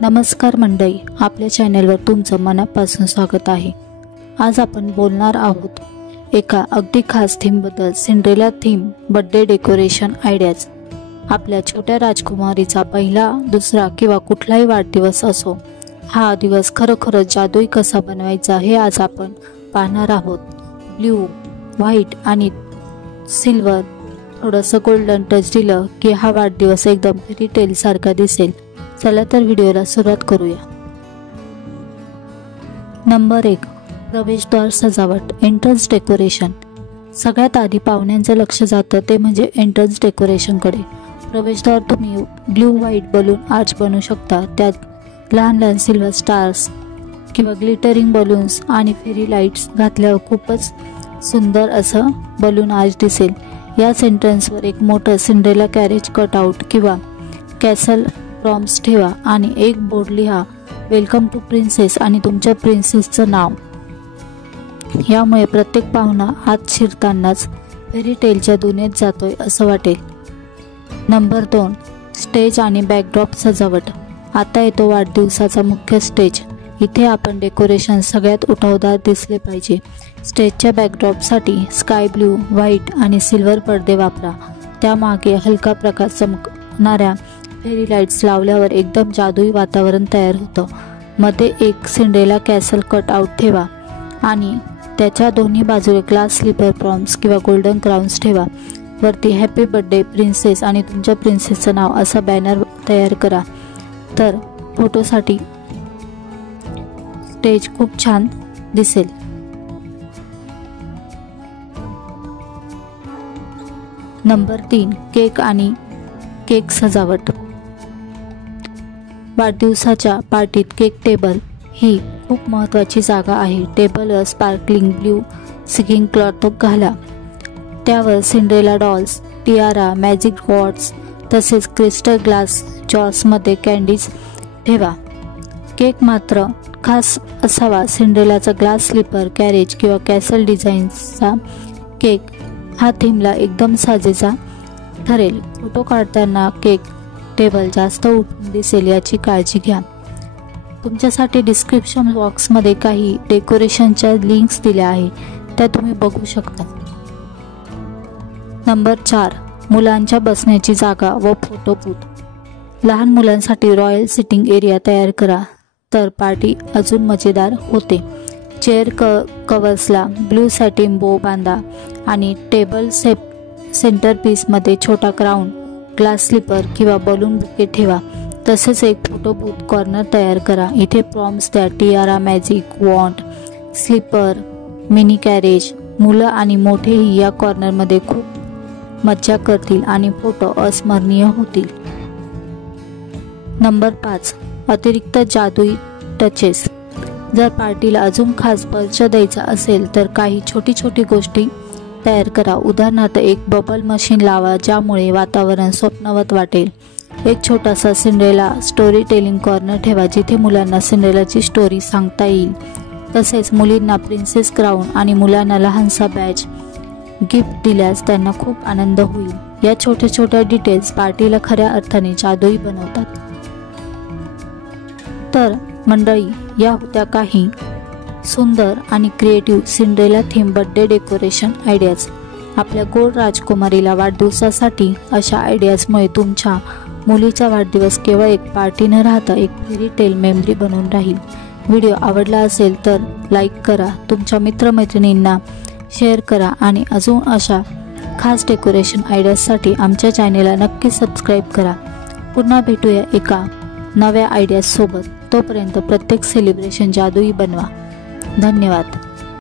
नमस्कार मंडळी, आपल्या चॅनलवर तुमचं मनापासून स्वागत आहे। आज आपण बोलणार आहोत एका अगदी खास थीमबद्दल, Cinderella theme birthday decoration ideas. आपल्या छोट्या राजकुमारीचा पहिला, दुसरा किंवा कुठलाही वाढदिवस असो, हा दिवस खरोखरच जादुई कसा बनवायचा हे आज आपण पाहणार आहोत। ब्लू, व्हाईट आणि सिल्वर थोडंसं गोल्डन टच दिलं की हा वाढदिवस एकदम फेरी टेल सारखा दिसेल। चला तर व्हिडिओला सुरुवात करूया। नंबर 1, प्रवेशद्वार सजावट, एंट्रन्स डेकोरेशन। सगळ्यात आधी पाहुण्यांचं लक्ष जातं ते म्हणजे एंट्रन्स डेकोरेशनकडे। प्रवेशद्वार तुम्ही ब्लू व्हाईट बलून आर्च बनवू शकता। त्यात लहान लहान सिल्वर स्टार्स किंवा ग्लिटरिंग बलून्स आणि फेरी लाईट्स घातल्यावर खूपच सुंदर असं बलून आर्च दिसेल। याच एंट्रन्सवर एक मोठं सिंड्रेला कॅरेज कटआउट किंवा कॅसल प्रॉम्प्ट्स ठेवा आणि एक बोर्ड लिहा, वेलकम टू प्रिन्सेस आणि तुमच्या प्रिन्सेसचं नाव। यामुळे प्रत्येक पाहुणा आत शिरतानाच फेरी टेलच्या दुनियेत जातोय असं वाटेल। नंबर 2, स्टेज आणि बॅकड्रॉप सजावट। आता येतो वाढदिवसाचा मुख्य स्टेज। इथे आपण डेकोरेशन सगळ्यात उठावदार दिसले पाहिजे। स्टेजच्या बॅकड्रॉपसाठी स्काय ब्लू, व्हाईट आणि सिल्वर पडदे वापरा। त्यामागे हलका प्रकाश चमकणाऱ्या फेरी लाईट्स लावल्यावर एकदम जादुई वातावरण तयार होतं। मध्ये एक सिंड्रेला कॅसल कटआउट ठेवा आणि त्याच्या दोन्ही बाजूला ग्लास स्लीपर प्रॉम्प्ट्स किंवा गोल्डन क्राउन्स ठेवा। वरती हॅपी बर्थडे प्रिन्सेस आणि तुमच्या प्रिन्सेसचं नाव असा बॅनर तयार करा, तर फोटोसाठी स्टेज खूप छान दिसेल। नंबर 3, केक आणि केक सजावट। वाढदिवसाच्या पार्टीत केक टेबल ही खूप महत्त्वाची जागा आहे। टेबलवर स्पार्कलिंग ब्लू सिंगिंग क्लॉथ घाला, त्यावर Cinderella dolls, tiara, magic wands तसेच क्रिस्टल ग्लास जॉर्समध्ये कँडीज ठेवा। केक मात्र खास असावा। सिंड्रेलाचा ग्लास स्लीपर कॅरेज किंवा कॅसल डिझाईन्सचा केक हा थीमला एकदम साजेसा ठरेल। फोटो काढताना केक टेबल जास्त उठून दिसेल याची काळजी घ्या। तुमच्यासाठी डिस्क्रिप्शन बॉक्समध्ये काही डेकोरेशनच्या लिंक्स दिल्या आहे, त्या तुम्ही बघू शकता। नंबर 4, मुलांच्या बसण्याची जागा व फोटो बूथ। लहान मुलांसाठी रॉयल सिटिंग एरिया तयार करा, तर पार्टी अजून मजेदार होते। चेअर कव्हर्सला ब्लू सॅटिन बो बांधा आणि टेबल सेंटरपीसमध्ये छोटा क्राउन, ग्लास स्लीपर किंवा बलून बुके ठेवा। तसेच एक फोटो बूथ कॉर्नर तयार करा। इथे प्रॉम्प्ट्स द्या, टियारा, मॅजिक वॉन्ड, स्लीपर, मिनी कॅरेज। मुलं आणि मोठेही या कॉर्नरमध्ये खूप मज्जा करतील आणि फोटो अस्मरणीय होतील। नंबर 5, अतिरिक्त जादुई टचेस। जर पार्टीला अजून खास परिचय द्यायचा असेल तर काही छोटी छोटी गोष्टी तयार करा। उदाहरणार्थ एक बबल मशीन लावा ज्यामुळे वातावरण स्वप्नवत वाटेल। एक छोटासा सिंड्रेला स्टोरी टेलिंग कॉर्नर ठेवा जिथे मुलांना सिंड्रेलाची स्टोरी सांगता येईल। तसेच मुलींना प्रिन्सेस क्राउन आणि मुलांना लहानसा बॅज गिफ्ट दिल्यास त्यांना खूप आनंद होईल। या छोट्या छोट्या डिटेल्स पार्टीला खऱ्या अर्थाने जादुई बनवतात। तर मंडळी, या होत्या काही सुंदर आणि creative Cinderella theme birthday decoration ideas. आपल्या गोड राजकुमारीला वाढदिवसासाठी अशा आयडियाजमुळे तुमच्या मुलीचा वाढदिवस केवळ एक पार्टी न राहता एक फेरी टेल मेमरी बनून राहील। व्हिडिओ आवडला असेल तर लाईक करा, तुमच्या मित्रमैत्रिणींना शेअर करा आणि अजून अशा खास डेकोरेशन आयडियाजसाठी आमच्या चॅनेलला नक्की सबस्क्राईब करा। पुन्हा भेटूया एका नव्या आयडियाजसोबत। तोपर्यंत प्रत्येक सेलिब्रेशन जादुई बनवा। धन्यवाद।